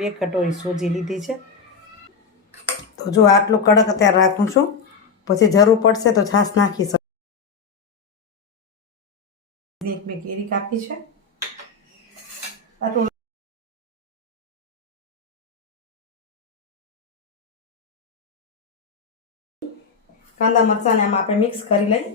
2 કટોરી સોજી લીધી છે। તો જો આટલું કડક અત્યારે રાખું છું, પછી જરૂર પડશે તો છાશ નાખી શકું। એક 2 કેરી કાપી છે, આટલું કાંદા મરચાંને આમાં આપણે મિક્સ કરી લઈએ।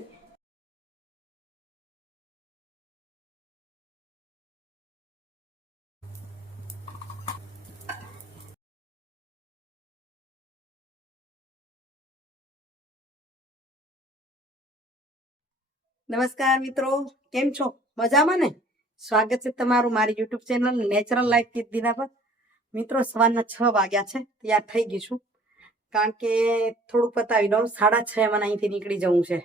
નમસ્કાર મિત્રો, કેમ છો? મજામાં ને? સ્વાગત છે તમારું મારી YouTube channel Natural Life with Deena પર। મિત્રો, સવારના 6 વાગ્યા છે, તૈયાર થઈ ગઈ છું, કારણ કે થોડું પતાવી દઉં। 6:30 મને અહીંથી નીકળી જવું છે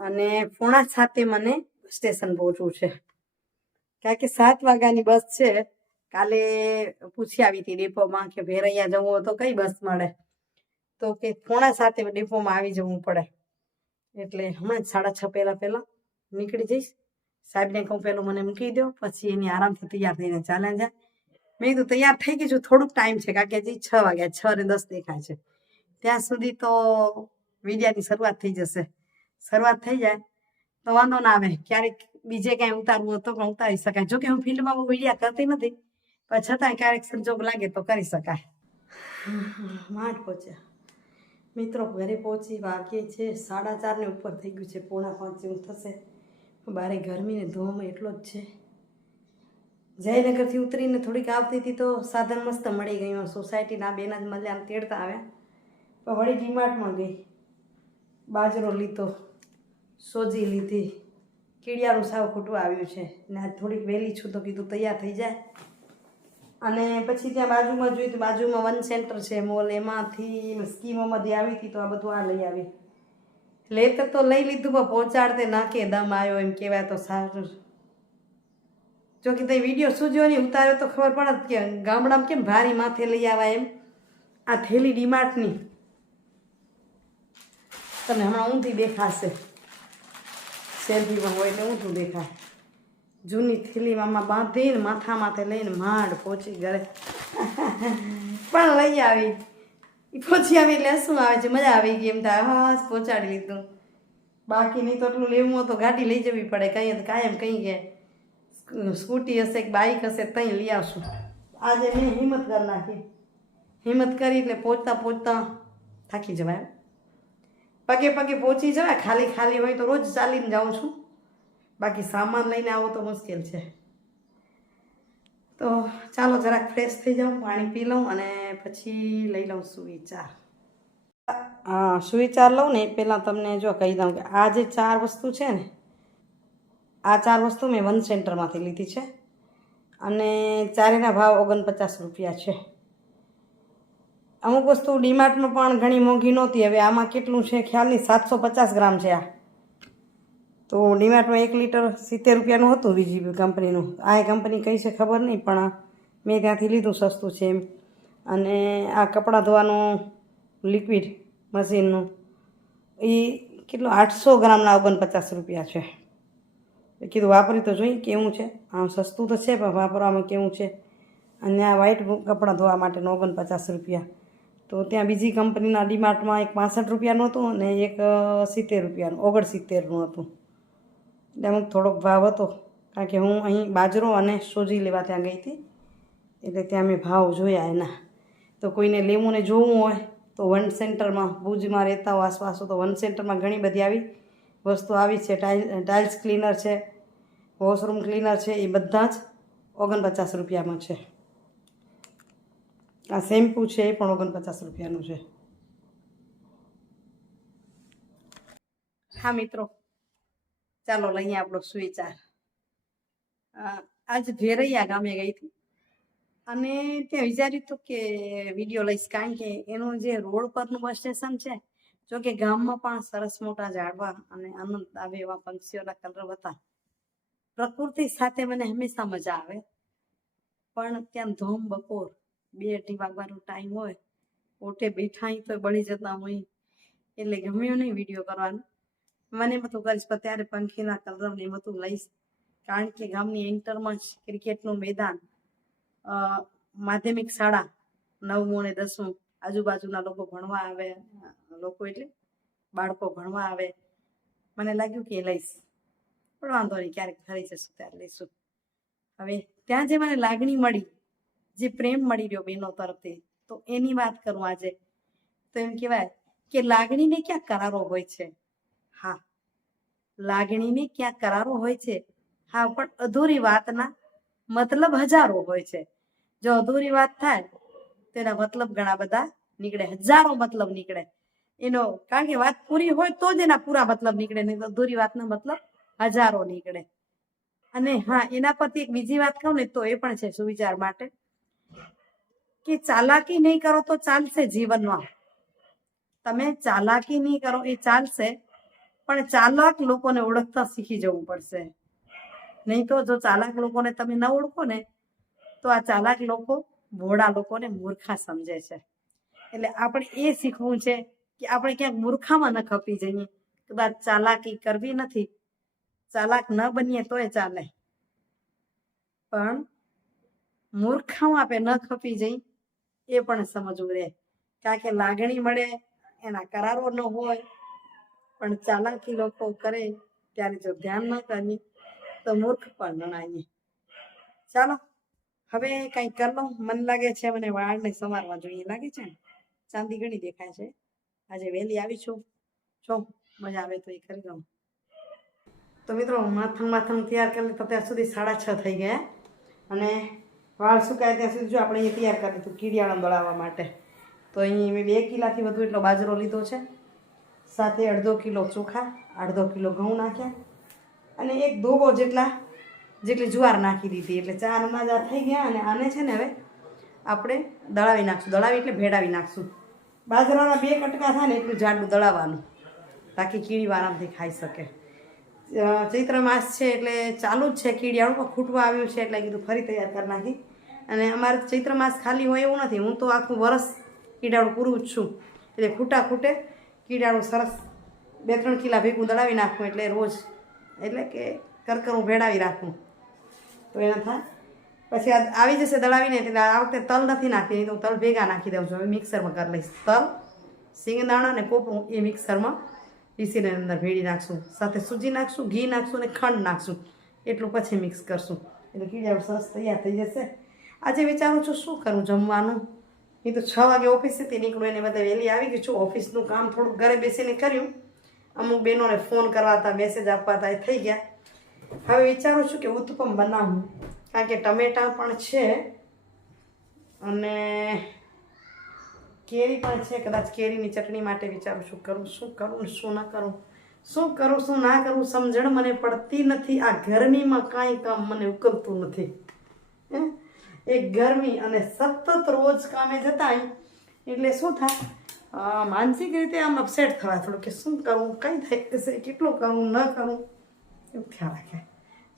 અને 6:45 મને સ્ટેશન પહોંચવું છે, કારણ કે 7 વાગ્યાની બસ છે। કાલે પૂછી આવી હતી ડેપોમાં કે ભેરૈયા જવું હોય તો કઈ બસ મળે, તો કે 6:45 ડેપોમાં આવી જવું પડે, એટલે હમણાં 6:30 પહેલા નીકળી જઈશ। સાહેબને કહું પહેલું મને મૂકી દો, પછી એની આરામથી તૈયાર થઈને ચાલ્યા જાય। મેં કીધું તૈયાર થઈ ગઈ છું, થોડુંક ટાઈમ છે, કારણ કે હજી 6 વાગ્યા, 6:10 દેખાય છે, ત્યાં સુધી તો વિડિયાની શરૂઆત થઈ જશે। શરૂઆત થઈ જાય તો વાંધો ના આવે, ક્યારેક બીજે ક્યાંય ઉતારવું હોય તો પણ ઉતારી શકાય। જોકે હું ફિલ્ડમાં બહુ વિડિયા કરતી નથી, પણ છતાંય ક્યારેક સંજોગ લાગે તો કરી શકાય। માંડ પહોંચ્યા મિત્રો, ઘરે પહોંચી વાગ્યે છે 4:30 ને ઉપર થઈ ગયું છે, 4:45 જેવું થશે। બારે ગરમીને ધોમ એટલો જ છે। જયનગરથી ઉતરીને થોડીક આવતી હતી તો સાધન મસ્ત મળી ગયું, સોસાયટીના બેના જ મજાને તેડતા આવ્યા, પણ વળી ડીમાર્ટમાં ગઈ, બાજરો લીધો, સોજી લીધી, કીડિયારું સાવ ખોટું આવ્યું છે ને આજ થોડીક વહેલી છું તો કીધું તૈયાર થઈ જાય। અને પછી ત્યાં બાજુમાં જોયું તો બાજુમાં વન સેન્ટર છે મોલ, એમાંથી સ્કીમોમાંથી આવી હતી તો આ બધું આ લઈ આવી। લેત તો લઈ લીધું, પણ પહોંચાડતે નાકે દમ આવ્યો એમ કહેવાય તો સારું। જો કે તે વિડીયો સૂજ્યો નહીં, ઉતાર્યો તો ખબર પડત કે ગામડામાં કેમ ભારી માથે લઈ આવ્યા એમ। આ થેલી ડીમાર્ટની તમને હમણાં ઊંધી દેખાશે, સેલ્ફીમાં હોય એટલે ઊંધું દેખાય। જૂની થેલીમાં બાંધીને માથા માથે લઈને માંડ પહોંચી ઘરે, પણ લઈ આવી। પહોંચી આવી એટલે શું આવે છે, મજા આવી ગઈ, એમ થાય હા પહોંચાડી લીધું। બાકી નહીં તો એટલું લેવું હોય તો ગાડી લઈ જવી પડે, કંઈ કાયમ કંઈ કે સ્કૂટી હશે કે બાઈક હશે ત્યાં લઈ આવશું। આજે મેં હિંમત કરી નાખી, હિંમત કરી એટલે પહોંચતા થાકી જવાય। પગે પગે પહોંચી જવાય, ખાલી ખાલી હોય તો રોજ ચાલીને જાઉં છું, બાકી સામાન લઈને આવો તો મુશ્કેલ છે। તો ચાલો જરાક ફ્રેશ થઈ જાઉં, પાણી પી લઉં અને પછી લઈ લઉં સુવિચાર। હા, સુવિચાર લઉં ને એ પહેલાં તમને જો કહી દઉં કે આ જે 4 વસ્તુ છે ને, આ 4 વસ્તુ મેં વન સેન્ટરમાંથી લીધી છે અને ચારેના ભાવ 49 રૂપિયા છે। અમુક વસ્તુ ડીમાર્ટમાં પણ ઘણી મોંઘી નહોતી, હવે આમાં કેટલું છે ખ્યાલ નહીં, 750 ગ્રામ છે આ, તો ડીમાર્ટમાં 1 લીટર 70 રૂપિયાનું હતું, બીજી કંપનીનું। આ કંપની કઈ છે ખબર નહીં, પણ મેં ત્યાંથી લીધું, સસ્તું છે એમ। અને આ કપડાં ધોવાનું લિક્વિડ મશીનનું એ કેટલું 800 ગ્રામના 49 રૂપિયા છે। કીધું વાપરી તો જોઈએ કેવું છે, આમ સસ્તું તો છે પણ વાપરવામાં કેવું છે। અને આ વ્હાઈટ કપડાં ધોવા માટેનું 49 રૂપિયા, તો ત્યાં બીજી કંપનીના ડીમાર્ટમાં એક 65 રૂપિયાનું હતું અને એક 70 રૂપિયાનું, 69નું હતું। એટલે અમુક થોડોક ભાવ હતો, કારણ કે હું અહીં બાજરો અને સોજી લેવા ત્યાં ગઈ હતી, એટલે ત્યાં મેં ભાવ જોયા એના। તો કોઈને લેવું ને જોવું હોય તો વન સેન્ટરમાં, ભુજમાં રહેતા હો આસપાસ તો વન સેન્ટરમાં ઘણી બધી આવી વસ્તુ આવી છે। ટાઇલ્સ ક્લીનર છે, વોશરૂમ ક્લીનર છે, એ બધા જ 49 રૂપિયામાં છે। આ શેમ્પૂ છે એ પણ 49 રૂપિયાનું છે। હા મિત્રો, ચાલો લઈએ આપણો સુવિચાર। આજ ભેરૈયા ગામે ગઈ હતી અને ત્યાં વિચાર્યું હતું કે વિડીયો લઈશ, કારણ કે એનું જે રોડ પરનું બસ સ્ટેશન છે, જો કે ગામમાં પણ સરસ મોટા ઝાડવા અને આનંદ આવે એવા પંક્ષીઓના કલરવ હતા। પ્રકૃતિ સાથે મને હંમેશા મજા આવે, પણ ત્યાં ધોમ બપોર 2-2:30 વાગવાનો ટાઈમ હોય, ઓટે બેઠા તો બળી જતા હોય, એટલે ગમ્યું નહીં વિડીયો કરવાનું। મને બધું કરીશ પણ ત્યારે પંખીના કલરવ ને બધું લઈશ, કારણ કે ગામની એન્ટરમાં જ ક્રિકેટનું મેદાન, માધ્યમિક શાળા 9મું અને 10મું આજુબાજુના લોકો ભણવા આવે, લોકો એટલે બાળકો ભણવા આવે. મને લાગ્યું કે લઈશ, પણ વાંધો નહીં, ક્યારેક ફરી જશું ત્યારે લઈશું. હવે ત્યાં જે મને લાગણી મળી, જે પ્રેમ મળી રહ્યો બહેનો તરફથી, તો એની વાત કરું આજે. તો એમ કહેવાય કે લાગણીને ક્યાં કરારો હોય છે. હા, લાગણીને ક્યાં કરારો હોય છે. હા, પણ અધૂરી વાતના મતલબ હજારો હોય છે. જો અધૂરી વાત થાય તો એના મતલબ ઘણા બધા નીકળે, હજારો મતલબ નીકળે એનો. કારણ કે વાત પૂરી હોય તો જ એના પૂરા મતલબ નીકળે, નહીં તો અધૂરી વાતના મતલબ હજારો નીકળે. અને હા, એના પરથી એક બીજી વાત કહું ને તો એ પણ છે સુવિચાર માટે, કે ચાલાકી નહીં કરો તો ચાલશે જીવનમાં. તમે ચાલાકી નહીં કરો એ ચાલશે, પણ ચાલાક લોકોને ઓળખતા શીખી જવું પડશે. નહીં તો જો ચાલાક લોકોને તમે ન ઓળખો ને તો આ ચાલાક લોકો ભોળા લોકોને મૂર્ખા સમજે છે. એટલે આપણે એ શીખવું છે કે આપણે ક્યાંક મૂર્ખામાં ન ખપી જઈએ. કદાચ ચાલાકી કરવી નથી, ચાલાક ન બનીએ તોય ચાલે, પણ મૂર્ખામાં આપણે ન ખપી જઈ એ પણ સમજવું રહે. કારણ કે લાગણી મળે એના કરારો ન હોય, પણ ચાલાકી લોકો કરે ત્યારે જો ધ્યાન ન કરીએ તો મૂર્ખ પણ ગણાઈએ. ચાલો હવે કંઈ કર લો. મન લાગે છે મને વાળને સમારવા જોઈએ, લાગે છે ને ચાંદી ઘણી દેખાય છે. આજે વહેલી આવી છું, જો મજા આવે તો એ કરી લઉં. તો મિત્રો માથું તૈયાર કરી તો ત્યાં સુધી 6:30 થઈ ગયા, અને વાળ સુકાય ત્યાં સુધી જો આપણે અહીંયા તૈયાર કરી દીધું કીડિયાળા દળાવવા માટે. તો અહીં મેં 2 કિલાથી વધુ એટલો બાજરો લીધો છે, સાથે 1/2 કિલો ચોખા, 1/2 કિલો ઘઉં નાખ્યા, અને 1 ધોબો જેટલી જુવાર નાખી દીધી. એટલે 4 અનાજ આ થઈ ગયા. અને આને છે ને હવે આપણે દળાવી નાખશું. દળાવી એટલે ભેડાવી નાખશું. બાજરાના 2 કટકા થાય ને એટલું જાડું દળાવવાનું, તાકી કીડીઓ આરામથી ખાઈ શકે. ચૈત્ર માસ છે એટલે ચાલુ જ છે કીડિયાળું, પણ ખૂટવા આવ્યું છે એટલે કીધું ફરી તૈયાર કરી નાખી. અને અમારે ચૈત્ર માસ ખાલી હોય એવું નથી, હું તો આખું વરસ કીડિયાળું પૂરું જ છું. એટલે ખૂટે કીડિયાળું સરસ 2-3 કિલા ભેગું દળાવી નાખવું, એટલે રોજ એટલે કે કરકરું ભેળાવી રાખવું તો એના થાય. પછી આવી જશે દળાવીને. એટલે આ વખતે તલ નથી નાખી, તો તલ ભેગા નાખી દઉં છું. હવે મિક્સરમાં કરી લઈશ. તલ, સિંગદાણા અને કોપરું એ મિક્સરમાં પીસીને અંદર ભેળી નાખશું. સાથે સૂજી નાખશું, ઘી નાખશું અને ખંડ નાખશું. એટલું પછી મિક્સ કરશું એટલે કીડિયાળું સરસ તૈયાર થઈ જશે. આજે વિચારું છું શું કરું જમવાનું. એ તો 6 વાગે ઓફિસેથી નીકળું, એને બધા વહેલી આવી ગઈ છું. ઓફિસનું કામ થોડુંક ઘરે બેસીને કર્યું, અમુક બહેનોને ફોન કરવા હતા, મેસેજ આપવા હતા, એ થઈ ગયા. હવે વિચારું છું કે ઉત્તપમ બનાવું, કારણ કે ટમેટાં પણ છે અને કેરી પણ છે. કદાચ કેરીની ચટણી માટે વિચારું છું શું કરું ને શું ના કરું, શું ના કરું સમજણ મને પડતી નથી. આ ગરમીમાં કાંઈ કામ મને ઉકલતું નથી. એક ગરમી અને સતત રોજ કામે જતા એટલે શું થાય, માનસિક રીતે આમ અપસેટ થવા થોડું, કે શું કરું, કંઈ થઈ જશે, કેટલું કરું, ન કરું, એવું ખ્યાલ રાખે.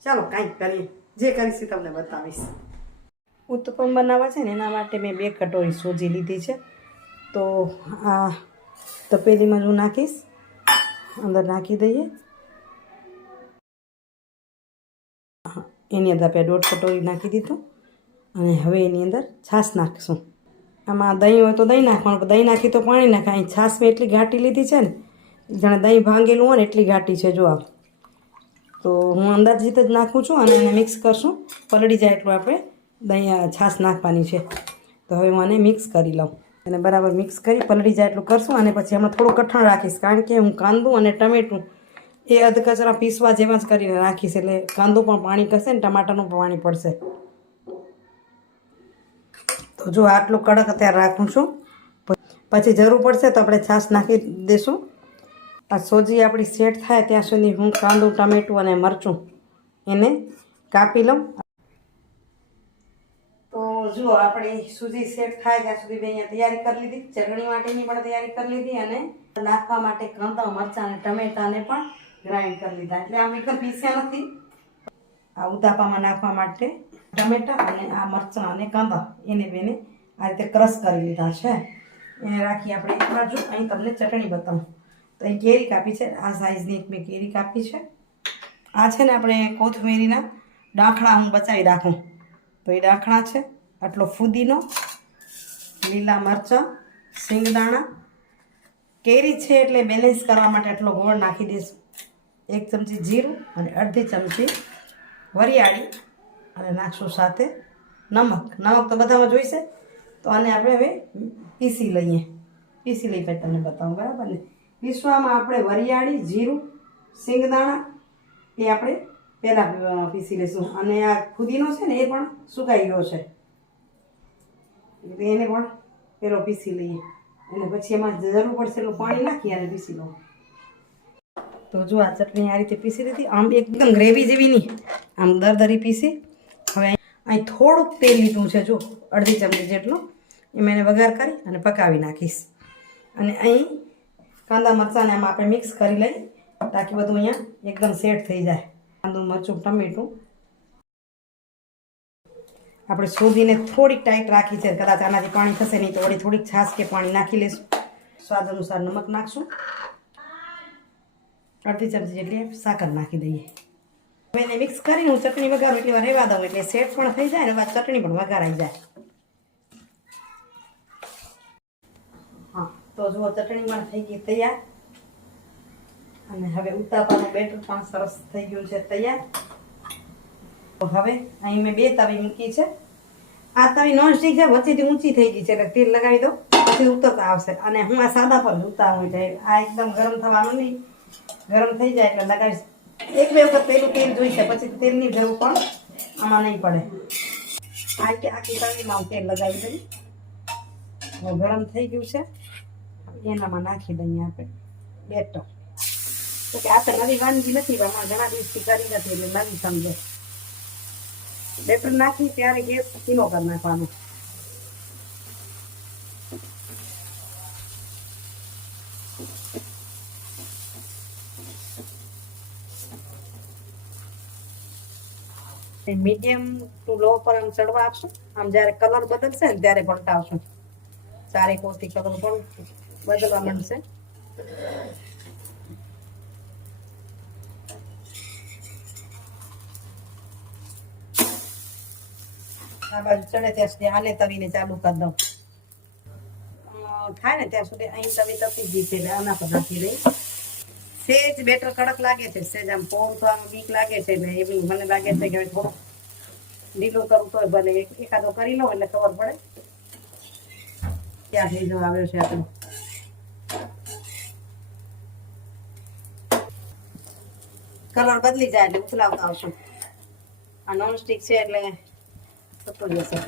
ચાલો કાંઈક કરીએ, જે કરીશ તમને બતાવીશ. ઉત્તપમ બનાવવા છે ને એના માટે મેં 2 કટોરી સૂજી લીધી છે. તો આ તપેલીમાં હું નાખીશ, અંદર નાખી દઈએ. એની અંદર આપણે 1.5 કટોરી નાખી દીધું. અને હવે એની અંદર છાશ નાખીશું. આમાં દહીં હોય તો દહીં નાખવાનું, દહીં નાખી તો પાણી નાખાય. છાશ મેં એટલી ઘાટી લીધી છે ને, જાણે દહીં ભાંગેલું હોય ને એટલી ઘાટી છે. જો આ તો હું અંદાજિત જ નાખું છું. અને એને મિક્સ કરશું, પલળી જાય એટલું આપણે દહીં છાશ નાખવાની છે. તો હવે હું આને મિક્સ કરી લઉં, અને બરાબર મિક્સ કરી પલળી જાય એટલું કરશું. અને પછી એમાં થોડું કઠણ રાખીશ, કારણ કે હું કાંદું અને ટમેટું એ અધકચરા પીસવા જેવા જ કરીને રાખીશ. એટલે કાંદું પણ પાણી કરશે ને ટમાટાનું પણ પાણી પડશે. તો જો આટલું કડક અત્યારે રાખું છું, પછી જરૂર પડશે તો આપણે છાશ નાખી દઈશું. આ સોજી આપણી સેટ થાય ત્યાં સુધી હું કાંદું, ટામેટું અને મરચું એને કાપી લઉં. તો જુઓ આપણી સૂજી સેટ થાય ત્યાં સુધી મેં અહીંયા તૈયારી કરી લીધી. ચટણી માટેની પણ તૈયારી કરી લીધી, અને નાખવા માટે કાંદા, મરચાં અને ટમેટાને પણ ગ્રાઇન્ડ કરી લીધા. એટલે આ મિક્સર પીસ્યા નથી. આ ઉતાપામાં નાખવા માટે ટમેટા અને આ મરચાં અને કાંદા એને બેને આ રીતે ક્રશ કરી લીધા છે. એને રાખી આપણે એક બાજુ. અહીં તમને ચટણી બતાવું તો અહીં કેરી કાપી છે, આ સાઈઝની એક મેં કેરી કાપી છે. આ છે ને આપણે કોથમીરીના ડાંખણા હું બચાવી રાખું, તો એ ડાંખણા છે. આટલો ફુદીનો, લીલા મરચાં, શિંગદાણા, કેરી છે એટલે બેલેન્સ કરવા માટે આટલો ગોળ નાખી દઈશું. 1 ચમચી જીરું અને અડધી ચમચી વરિયાળી અને નાખશું સાથે નમક. નમક તો બધામાં જોઈશે, તો આને આપણે હવે પીસી લઈએ. પીસી લઈ પછી તમને બતાવું, બરાબર ને. પીસવામાં આપણે વરિયાળી, જીરું, શિંગદાણા એ આપણે પહેલાં પીસી લઈશું. અને આ ફુદીનો છે ને એ પણ સુકાઈ ગયો છે, એટલે એને પણ પેલો પીસી લઈએ. અને પછી એમાં જરૂર પડશે એટલું પાણી નાખી અને પીસી લઉં. તો જો આ ચટણી આ રીતે પીસી લીધી. આમ એકદમ ગ્રેવી જેવી નહીં, આમ દરદરી પીસી. હવે અહીં થોડુંક તેલ લીધું છે, જો અડધી ચમચી જેટલું. એમાં એને વઘાર કરી અને પકાવી નાખીશ. અને અહીં કાંદા મરચાંને આમાં આપણે મિક્સ કરી લઈએ, તાકી બધું અહીંયા એકદમ સેટ થઈ જાય. કાંદું, મરચું, ટમેટું આપણે શોધીને થોડીક ટાઈટ રાખી છે. કદાચ આનાથી પાણી થશે નહીં તો વળી થોડીક છાશ કે પાણી નાખી લઈશું. સ્વાદ અનુસાર નમક નાખશું. અડધી ચમચી જેટલી સાકર નાખી દઈએ. હવે એને મિક્સ કરીને હું ચટણી વઘારું એટલી વાર રહેવા દઉં, એટલે સેટ પણ થઈ જાય ને ચટણી પણ વઘારાઈ જાય. હા, તો જુઓ ચટણી પણ થઈ ગઈ તૈયાર. અને હવે ઉતાપાનું બેટર પણ સરસ થઈ ગયું છે તૈયાર. તો હવે અહીં મેં 2 તવી મૂકી છે. આ તવી નોનસ્ટિક છે, વચ્ચેથી ઊંચી થઈ ગઈ છે, એટલે તેલ લગાવી દો પછી ઉતરતા આવશે. અને હું આ સાદા પર ઉતારું એટલે આ એકદમ ગરમ થવાનું નહીં. ગરમ થઈ જાય એટલે લગાવીશ. 1-2 વખત પેલું તેલ જોઈશે, પછી તેલની જરૂર પણ આમાં નહીં પડે. આખી તવીમાં તેલ લગાવી દઈએ. હવે ગરમ થઈ ગયું છે, એનામાં નાખી દઈએ આપણે બેટર. તો કે આ તો નવી વાનગી નથી, પણ ઘણા દિવસથી કરી નથી એટલે નવી સમજે. બેટર નાખી ત્યારે ગેસ ધીમો કરી નાખવાનો. મીડિયમ ટુ લો પર આમ ચડવા આપશું. આમ જ્યારે કલર બદલશે ને ત્યારે પલટાવશું. ચારે કોરથી કલર પણ બદલવા માંડશે. આ બાજુ ચડે ત્યાં સુધી આને તવીને ચાલુ કરી દઉં. થાય ને ત્યાં સુધી અહીં તવી તપી ગઈ છે એટલે આના પર નાખી દઈ. સેજ બેટર કડક લાગે છે, સેજ આમ પોર તો આમ બીક લાગે છે ને, એવી મને લાગે છે કે થોડું ઢીલું કરું તોય ભલે એકાદો કરી લો એટલે ખબર પડે ક્યાં થઈ જવા આવ્યો છે આપણું. કલર બદલી જાય એટલે ઉથલાવતા આવશું. આ નોનસ્ટિક છે એટલે થતું જશે.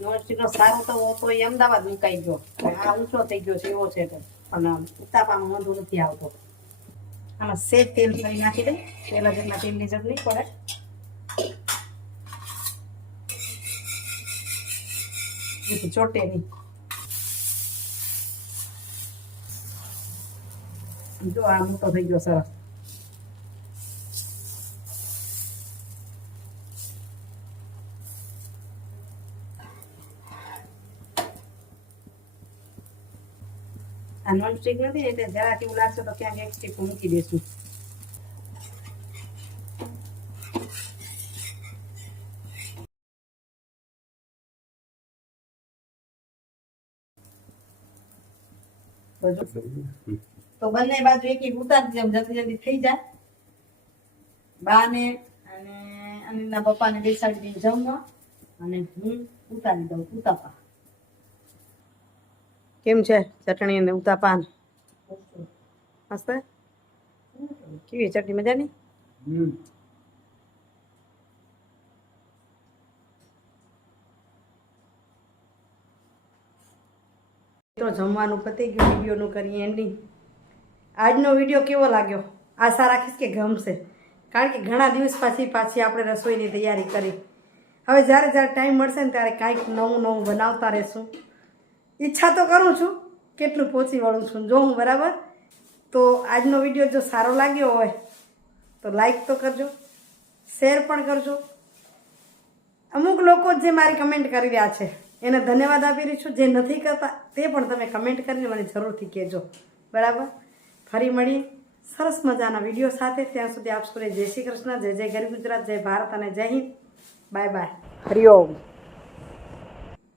નોનસ્ટિકનો સારો તો તો એ અમદાવાદ મુકાઈ ગયો, આ ઊંચો થઈ ગયો છે એવો છે, પણ ઉતાપામાં વાંધો નથી આવતો. આમાં સેજ તેલ ફરી નાખી દઈ. પેલા જેટલા તેલની જરૂર નહીં પડે. જેથી ચોટે નહીં. જો આ મોટો થઈ ગયો સરસ. આ નોનસ્ટિક નથી એટલે જરાક એવું લાગશે તો ક્યાંક એક સ્ટીક મૂકી દઈશું. તો બંને બાજુ એક એક ઉતારી દેવું, જલ્દી જલ્દી થઈ જાય. બાને અને અનિલના પપ્પાને બેસાડી દઈને જમવા, અને હું ઉતારી દઉં ઉતાપા. કેમ છે ચટણી અને ઉતાપા? મસ્ત. કેવી ચટણી? મજાની? તો જમવાનું પતી ગયું, વિડીયોનું કરીએ એન્ડિંગ. આજનો વિડીયો કેવો લાગ્યો? આશા રાખીશ કે ગમશે, કારણ કે ઘણા દિવસ પાછી આપણે રસોઈની તૈયારી કરી. હવે જ્યારે ટાઈમ મળશે ને ત્યારે કાંઈક નવું બનાવતા રહેશું. ઈચ્છા તો કરું છું, કેટલું પહોંચી વળું છું જોઉં, બરાબર. તો આજનો વિડીયો જો સારો લાગ્યો હોય તો લાઈક તો કરજો, શેર પણ કરજો. અમુક લોકો જે મારી કમેન્ટ કરી રહ્યા છે એને ધન્યવાદ આપી રહી છું. જે નથી કરતા તે પણ તમે કમેન્ટ કરીને મને જરૂરથી કહેજો, બરાબર. ફરી મળીએ સરસ મજાના વિડીયો સાથે. ત્યાં સુધી આપ સૌને જય શ્રી કૃષ્ણ, જય જય ગરીબ ગુજરાત, જય ભારત અને જય હિન્દ. Bye bye. હરિઓમ.